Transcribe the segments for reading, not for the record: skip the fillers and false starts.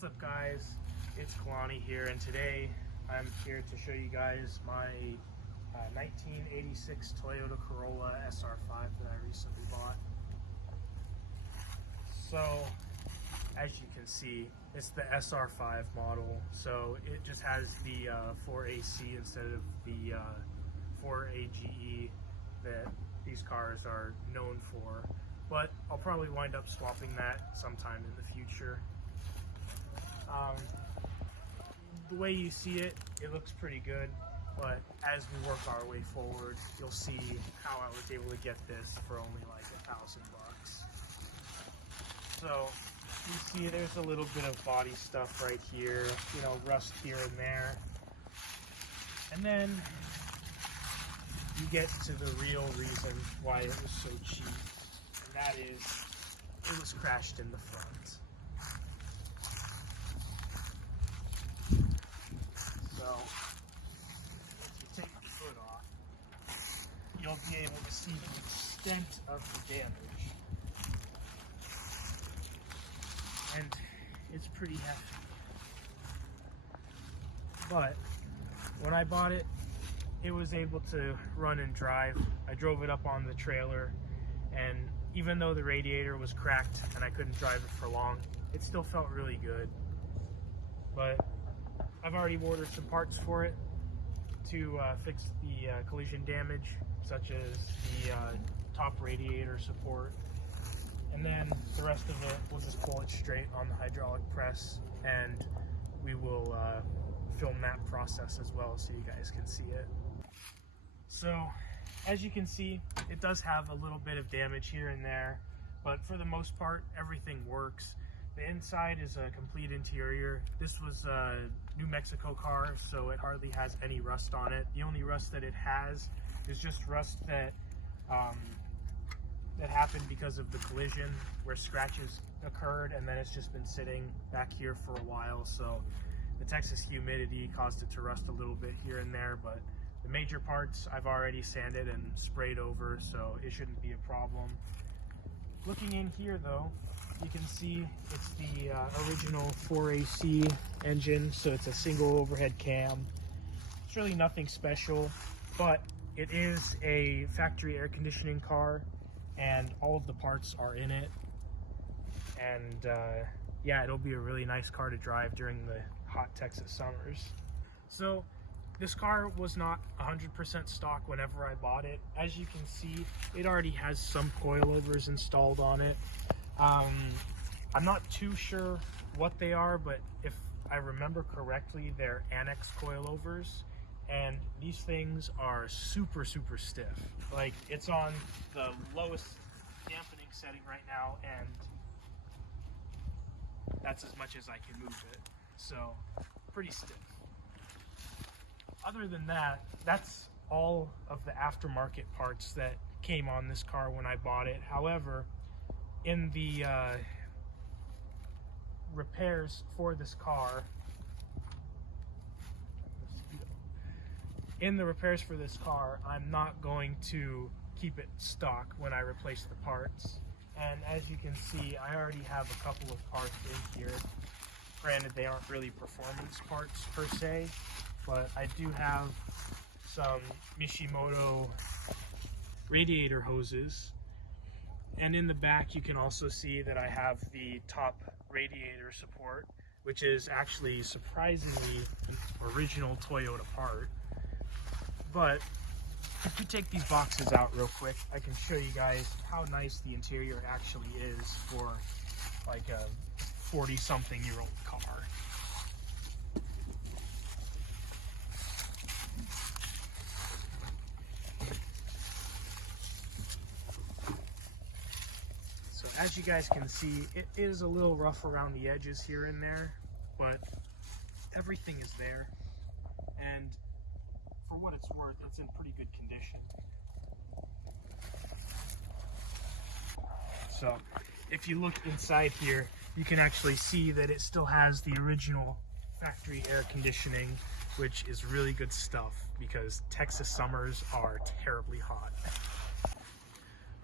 What's up guys, it's Kalani here, and today I'm here to show you guys my 1986 Toyota Corolla SR5 that I recently bought. So as you can see, it's the SR5 model, so it just has the 4AC instead of the 4AGE that these cars are known for, but I'll probably wind up swapping that sometime in the future. The way you see it, it looks pretty good, but as we work our way forward, you'll see how I was able to get this for only like $1,000 bucks. So you see there's a little bit of body stuff right here, you know, rust here and there. And then you get to the real reason why it was so cheap, and that is it was crashed in the front. So if you take the hood off, you'll be able to see the extent of the damage. And it's pretty hefty. But when I bought it, it was able to run and drive. I drove it up on the trailer, and even though the radiator was cracked and I couldn't drive it for long, it still felt really good. But I've already ordered some parts for it to fix the collision damage, such as the top radiator support. And then the rest of it, we'll just pull it straight on the hydraulic press, and we will film that process as well so you guys can see it. So as you can see, it does have a little bit of damage here and there, but for the most part, everything works. The inside is a complete interior. This was a New Mexico car, so it hardly has any rust on it. The only rust that it has is just rust that that happened because of the collision, where scratches occurred, and then it's just been sitting back here for a while. So the Texas humidity caused it to rust a little bit here and there, but the major parts I've already sanded and sprayed over, so it shouldn't be a problem. Looking in here though, you can see it's the original 4AC engine, so it's a single overhead cam. It's really nothing special, but it is a factory air conditioning car, and all of the parts are in it. And yeah, it'll be a really nice car to drive during the hot Texas summers. So this car was not 100% stock whenever I bought it. As you can see, it already has some coilovers installed on it. I'm not too sure what they are, but if I remember correctly, they're annex coilovers, and these things are super stiff. Like, it's on the lowest dampening setting right now, and that's as much as I can move it. So pretty stiff. Other than that, that's all of the aftermarket parts that came on this car when I bought it. However, in the repairs for this car, I'm not going to keep it stock when I replace the parts. And as you can see, I already have a couple of parts in here. Granted, they aren't really performance parts per se, but I do have some Mishimoto radiator hoses. And in the back, you can also see that I have the top radiator support, which is actually surprisingly an original Toyota part. But if we take these boxes out real quick, I can show you guys how nice the interior actually is for like a 40-something-year-old car. So as you guys can see, it is a little rough around the edges here and there, but everything is there. And for what it's worth, it's in pretty good condition. So if you look inside here, you can actually see that it still has the original factory air conditioning, which is really good stuff because Texas summers are terribly hot.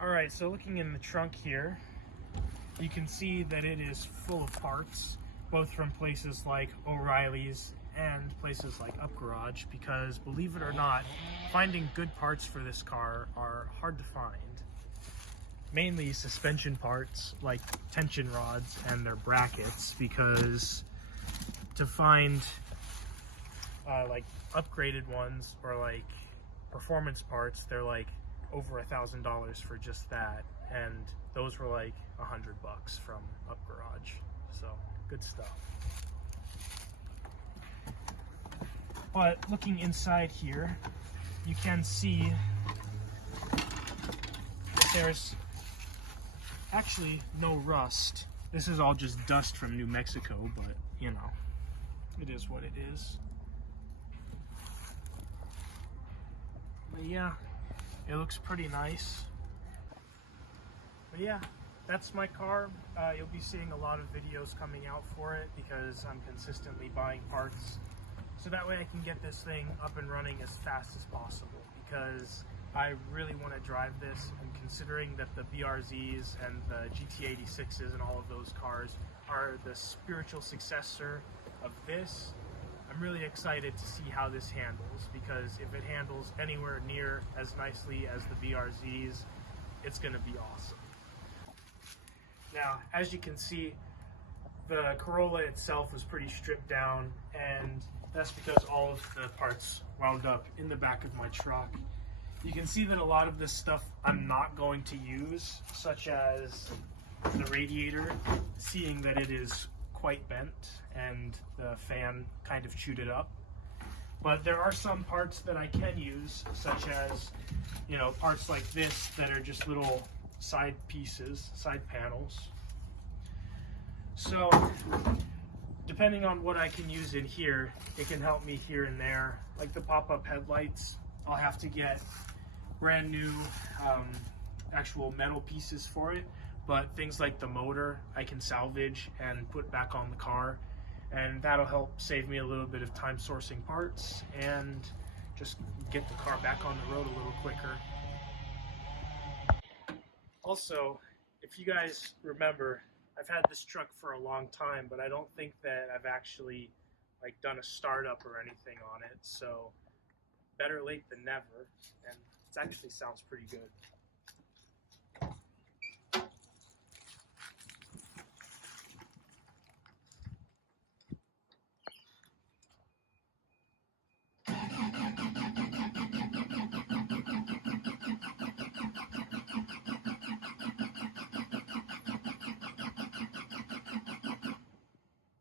Alright, so looking in the trunk here, you can see that it is full of parts, both from places like O'Reilly's and places like Up Garage, because believe it or not, finding good parts for this car are hard to find. Mainly suspension parts like tension rods and their brackets, because to find like upgraded ones or like performance parts, they're like over $1,000 for just that, and those were like $100 from Up Garage. So good stuff. But looking inside here, you can see that there's actually no rust. This is all just dust from New Mexico, but you know, it is what it is. But yeah, it looks pretty nice. But yeah, that's my car. You'll be seeing a lot of videos coming out for it because I'm consistently buying parts. So that way I can get this thing up and running as fast as possible, because I really want to drive this, and considering that the BRZs and the GT86s and all of those cars are the spiritual successor of this, I'm really excited to see how this handles, because if it handles anywhere near as nicely as the BRZs, it's going to be awesome. Now, as you can see, the Corolla itself was pretty stripped down, and that's because all of the parts wound up in the back of my truck. You can see that a lot of this stuff I'm not going to use, such as the radiator, seeing that it is quite bent and the fan kind of chewed it up. But there are some parts that I can use, such as, you know, parts like this that are just little side pieces, side panels. So depending on what I can use in here, it can help me here and there. Like the pop-up headlights, I'll have to get brand new actual metal pieces for it, but things like the motor I can salvage and put back on the car, and that'll help save me a little bit of time sourcing parts and just get the car back on the road a little quicker. Also, if you guys remember, I've had this truck for a long time, but I don't think that I've actually like done a startup or anything on it, so better late than never, and it actually sounds pretty good.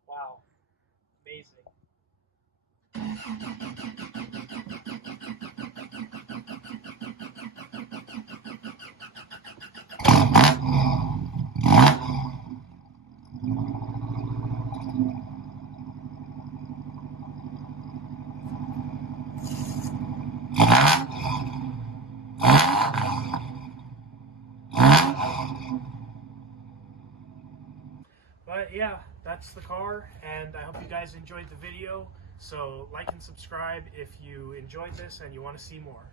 Wow, amazing. But yeah, that's the car, and I hope you guys enjoyed the video. So like and subscribe if you enjoyed this and you want to see more.